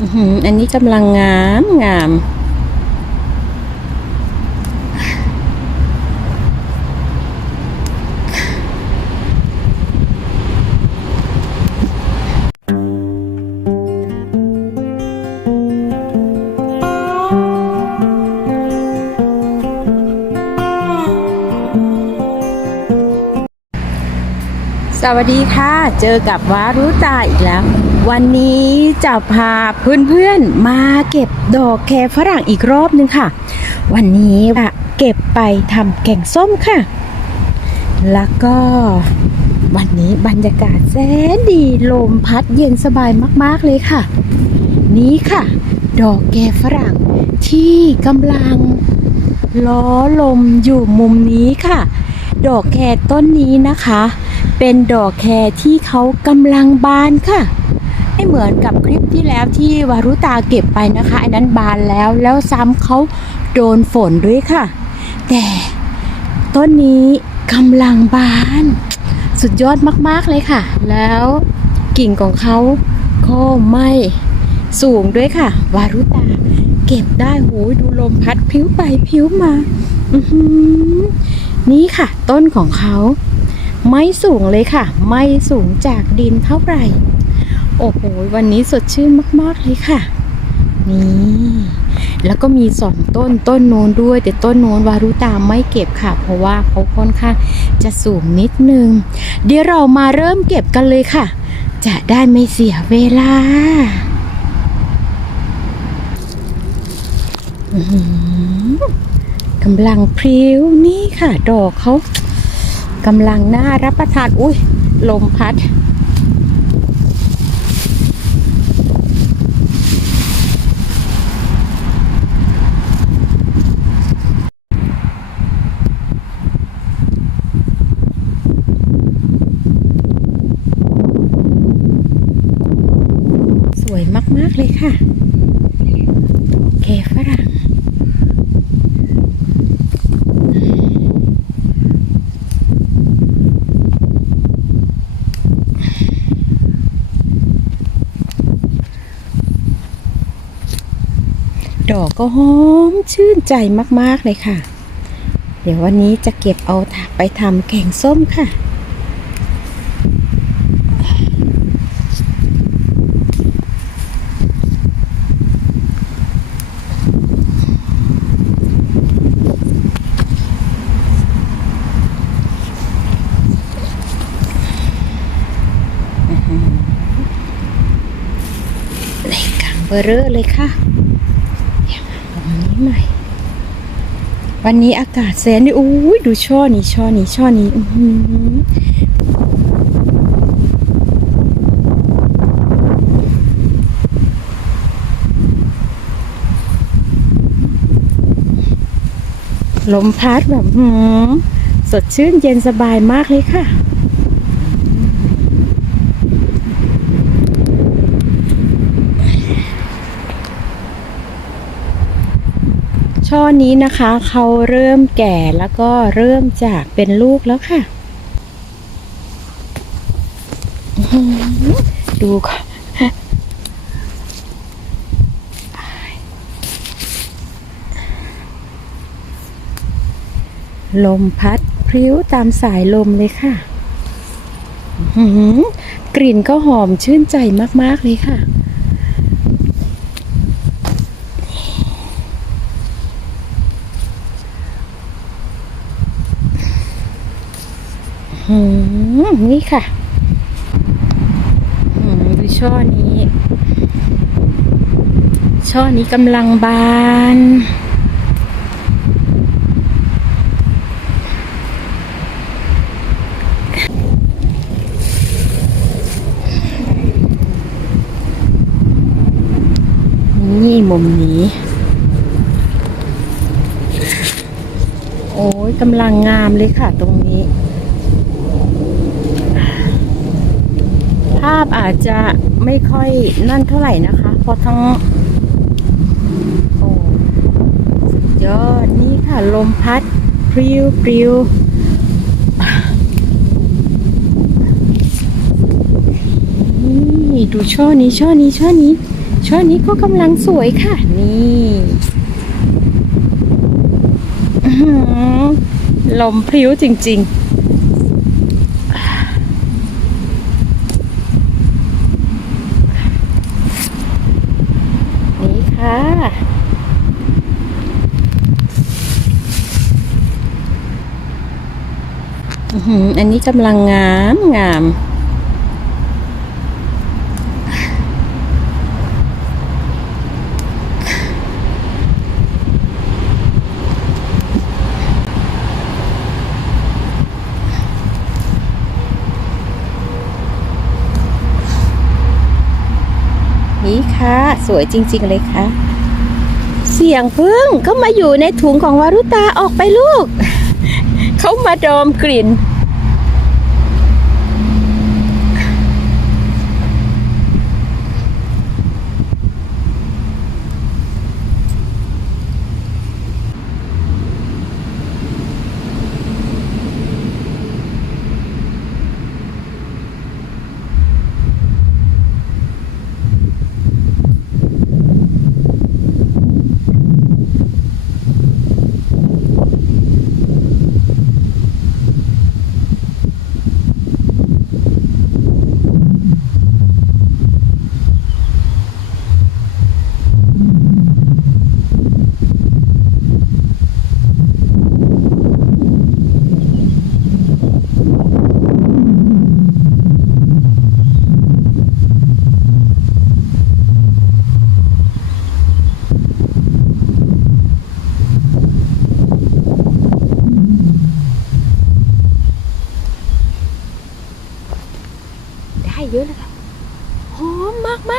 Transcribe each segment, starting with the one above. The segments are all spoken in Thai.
อืออันนี้กำลังงามงาม สวัสดีค่ะ เจอกับวารุตาอีกแล้ว วันนี้จะพาเพื่อนๆมาเก็บดอกแคฝรั่งอีกรอบนึงค่ะ วันนี้ค่ะเก็บไปทำแกงส้มค่ะ แล้วก็วันนี้บรรยากาศแสนดีลมพัดเย็นสบายมากๆเลยค่ะ นี้ค่ะ ดอกแคฝรั่งที่กำลังล้อลมอยู่มุมนี้ค่ะ ดอกแครต้นนี้นะคะ เป็นดอกแครที่เขากำลังบานค่ะ ไม่เหมือนกับคลิปที่แล้วที่วารุตาเก็บไปนะคะอันนั้นบานแล้วแล้วซ้ำเขาโดนฝนด้วยค่ะ แต่ต้นนี้กำลังบาน สุดยอดมากๆเลยค่ะ แล้วกิ่งของเขาก็ไม่สูงด้วยค่ะ วารุตา เก็บได้โหยดูลมพัดพิ้วไปพิ้วมาอือหือนี่ค่ะ ต้นของเขา ไม่สูงเลยค่ะ ไม่สูงจากดินเท่าไหร่ โอ้โห วันนี้สดชื่นมาก ๆ เลยค่ะ นี่ แล้วก็มีสองต้นต้นโน้นด้วย แต่ต้นโน้นวารุตาไม่เก็บค่ะ เพราะว่าเขาค่อนข้างจะสูงนิดนึง เดี๋ยวเรามาเริ่มเก็บกันเลยค่ะ จะได้ไม่เสียเวลาอืกำลังพริ้วนี่ค่ะ ดอกเขา กำลังน่ารับประทาน อุ้ยลมพัด สวยมาก ๆ เลยค่ะแคฝรั่ง ดอกก็หอมชื่นใจมากๆเลยค่ะ เดี๋ยววันนี้จะเก็บเอาไปทำแกงส้มค่ะในกังเบอร์เรอร์เลยค่ะ นี้ใหม่ วันนี้อากาศแสนดีอู้ยดูช่อนี้ช่อนี้ช่อนี้อืลมพัดแบบสดชื่นเย็นสบายมากเลยค่ะ ช่อนี้นะคะเขาเริ่มแก่แล้วก็เริ่มจากเป็นลูกแล้วค่ะ ดูค่ะลมพัดพริ้วตามสายลมเลยค่ะหือกลิ่นก็หอมชื่นใจมาก ๆ เลยค่ะ นี่ค่ะดูช่อนี้ ช่อนี้กำลังบาน นี่มุมนี้ โอ้ยกำลังงามเลยค่ะตรงนี้าพอาจจะไม่ค่อยนั่นเท่าไหร่นะคะ เพราะทั้ง โอ้สุดยอดนี่ค่ะ ลมพัดพริ้วพริ้วนี่ดูช่อนี้ช่อนี้ช่อนี้ ช่วงนี้ก็กำลังสวยค่ะ นี่ลมพริ้วจริง ๆ นี่ค่ะ อืมอันนี้กำลังงามงาม นี่ค่ะ สวยจริง ๆ เลยค่ะ เสียงพึ่งเข้ามาอยู่ในถุงของวารุตาออกไปลูก เขามาดมกลิ่น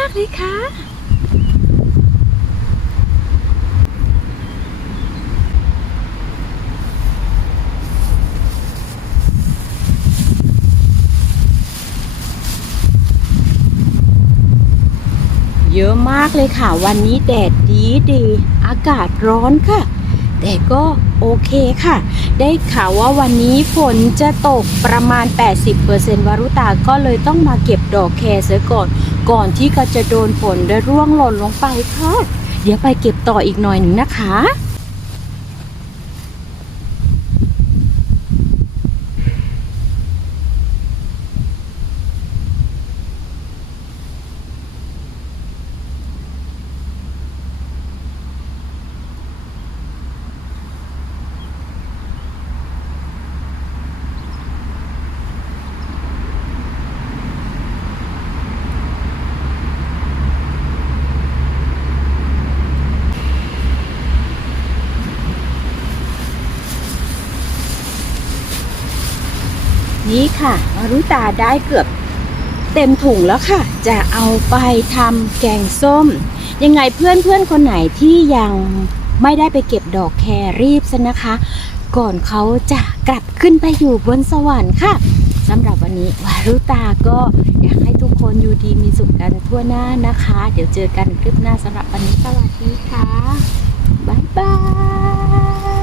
ากเลยค่ะ เยอะมากเลยค่ะ วันนี้แดดดีดี อากาศร้อนค่ะ แต่ก็โอเคค่ะ ได้ข่าวว่าวันนี้ฝนจะตกประมาณ 80%วารุตาก็เลยต้องมาเก็บดอกแครเสียก่อน ก่อนที่ก็จะโดนฝนและร่วงหล่นลงไปค่ะ เดี๋ยวไปเก็บต่ออีกหน่อยหนึ่งนะคะ นี่ค่ะมารุตาได้เกือบเต็มถุงแล้วค่ะ จะเอาไปทำแกงส้ม ยังไงเพื่อนเพื่อนคนไหนที่ยังไม่ได้ไปเก็บดอกแครรีบซะนะคะ ก่อนเขาจะกลับขึ้นไปอยู่บนสวรรค์ค่ะสำหรับวันนี้วารุตาก็อยากให้ทุกคนอยู่ดีมีสุขกันทั่วหน้านะคะ เดี๋ยวเจอกันคลิปหน้าสำหรับวันนี้สวัสดีค่ะ บ๊ายบาย